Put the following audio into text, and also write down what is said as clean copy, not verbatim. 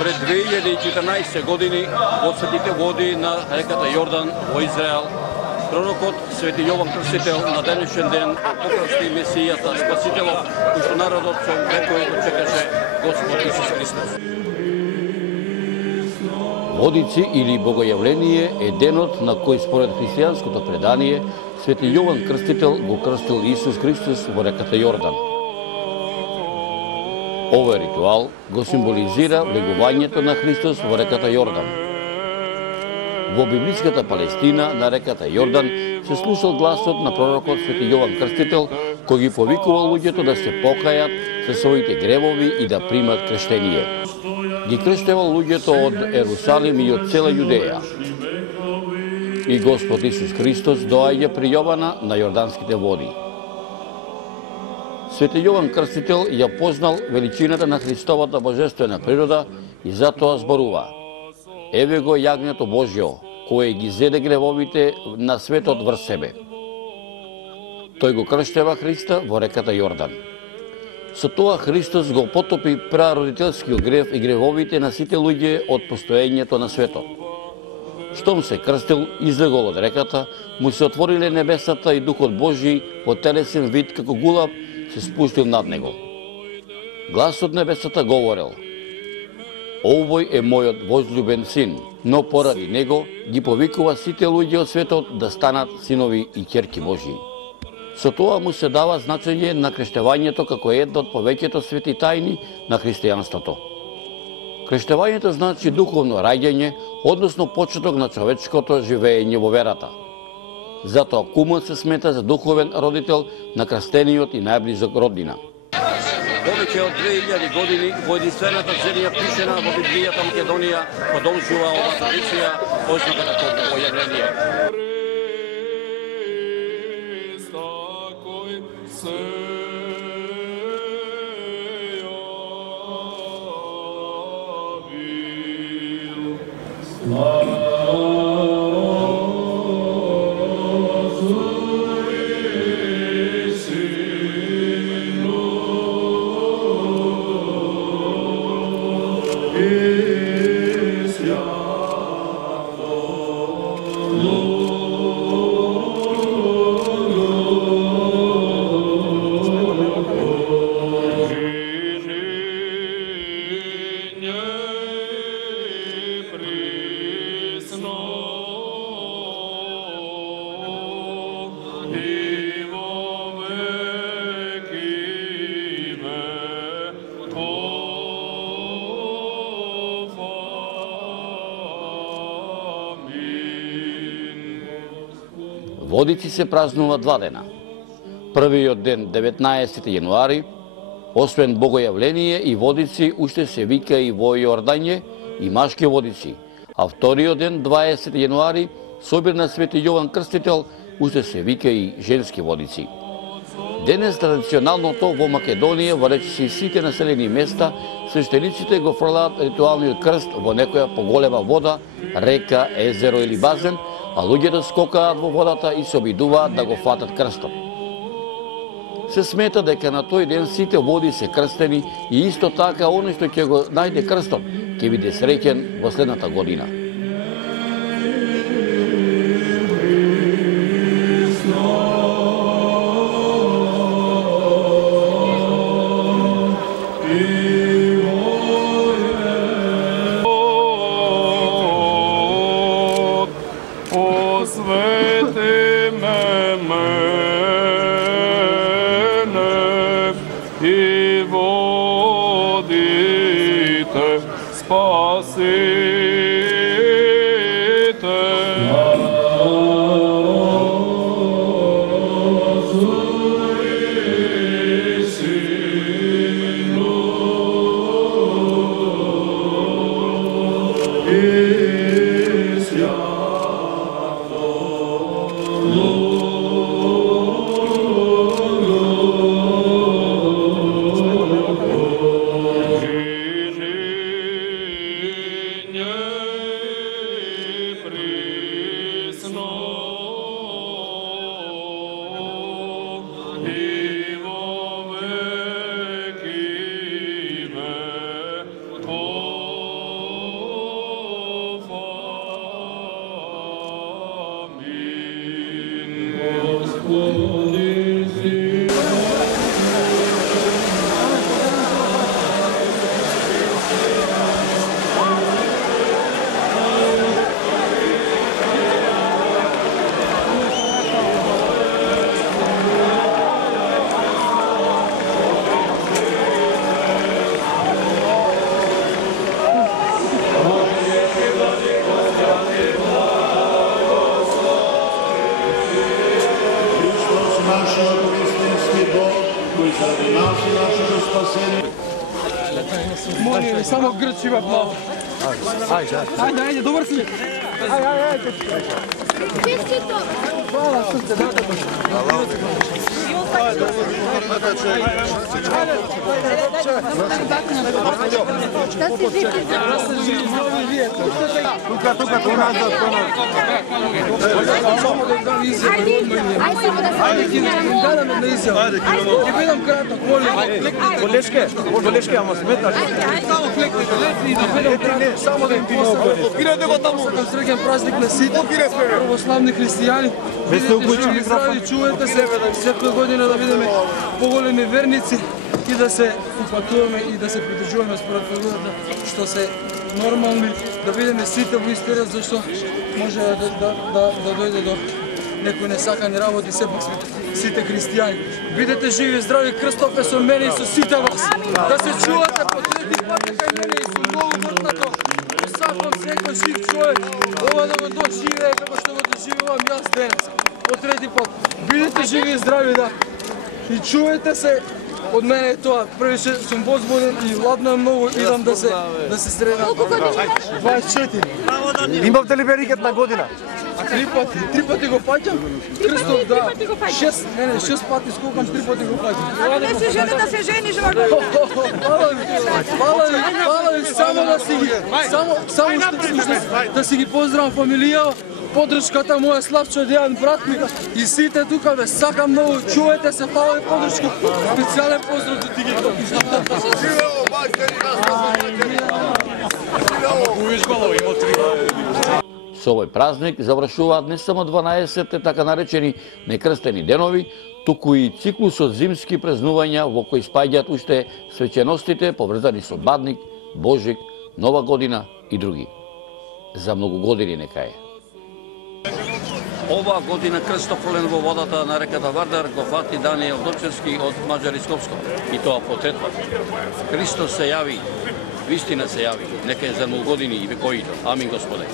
Пред 2014 години во светите води на реката Јордан во Израел, пророкот Свети Јован Крстител на денешен ден покрсти Месијата, Спасителот, кој што народот со векови го чекаше, Господ Исус Христос. Водици или Богојавление е денот на кој според христијанското предание Свети Јован Крстител го крстил Исус Христос во реката Јордан. Овој ритуал го символизира влегувањето на Христос во реката Јордан. Во библиската Палестина на реката Јордан се слушал гласот на пророкот Свети Јован Крстител, кој ги повикувал луѓето да се покајат со своите гревови и да примат крштение. Ги крштевал луѓето од Ерусалим и од цела Јудеја. И Господ Исус Христос доаѓа при Јована на Јорданските води. Свети Јован Крстител ја познал величината на Христовата божествена природа и затоа зборува: Еве го јагнето Божјо, кое ги зеде гревовите на светот врз себе. Тој го крштева Христа во реката Јордан. Со тоа Христос го потопи прародителскиот грев и гревовите на сите луѓе од постоењето на светот. Штом се крстил, излегол од реката, му се отвориле небесата и Духот Божји во телесен вид како гулаб се спустил над него. Глас од небесата говорел: Овој е мојот возлюбен син, но поради него ги повикува сите луѓе од светот да станат синови и ќерки Божји. Со тоа му се дава значење на крштевањето како една од повеќето свети тајни на христијанството. Крштевањето значи духовно раѓање, односно почеток на човечкото живење во верата. Затоа кумот се смета за духовен родител на крстениот и најблизок роднина. Повеќе од 2000 години во единствената земја пишена во Библијата Македонија продолжува ова традиција, позната како Богојавление. Водици се празнува два дена. Првиот ден, 19 јануари, освен Богојавление и водици, уште се вика и во Јордање и машки водици, а вториот ден, 20 јануари, собир на Свети Јован Крстител, уште се вика и женски водици. Денес традиционалното во Македонија, во речиси сите населени места, свештениците го фрлаат ритуалниот крст во некоја поголема вода, река, езеро или базен, а луѓето скокаат во водата и се обидуваат да го фатат крстот. Се смета дека на тој ден сите води се крстени и исто така оној што ќе го најде крстот ќе биде среќен во следната година. Yeah. Моля, само грчи в малко. Ajde, dobar si. Ajde. Hvala, srce, Тука, to nazad. I budem kratak, molim. Koleške, ама смetaš. Само клекнете, лепни да budem kratak. Само да им посакам среќен празник на сите православни христијани. Бидете живи, здрави, чувате се, секоја година да бидеме поголеми верници и да се упатуваме и да се придржуваме според природата, што се нормални, да бидеме сите во исти ред, зашто може да дојде до некои несакани работи, сепак сме сите христијани. Бидете живи, здрави, Крстоф е со мене и со сите вас. Да се чувате по трети пат кај мене и со многу вртнато. Сакам секој жив човек ова да го доживее како што го доживувам јас денес. По трети пат. Бидете живи и здрави, да. И чуете се од мене е тоа. Првише сум возбуден и ладно многу, идам да се средам. Колку години имаш? 24. Имавте ли берикет на година? Три пати го фаќам. Крстов, да. 6 пати скокам, 3 пати го фаќам. Не се жени да се жениш во година. Хвала ви, само да си ги, само да си ги поздравам фамилија, подршката моја Славчо Дејан, брат ми и сите тука ве сакам многу, чувате се, фала ви подршка, специјален поздрав до TikTok. Со овој празник завршуваат не само 12 така наречени некрстени денови, туку и циклусот зимски празнувања во кои спаѓаат уште свеченостите поврзани со Бадник, Божик, Нова година и други. За многу години нека е. Ова година крстов пролен во водата на реката Вардар го фати Даниел Дочевски од Маđariskovsko. И тоа потретва. Христос се јави, вистина се јави, нека е за многу години и векоите. Амин, Господе.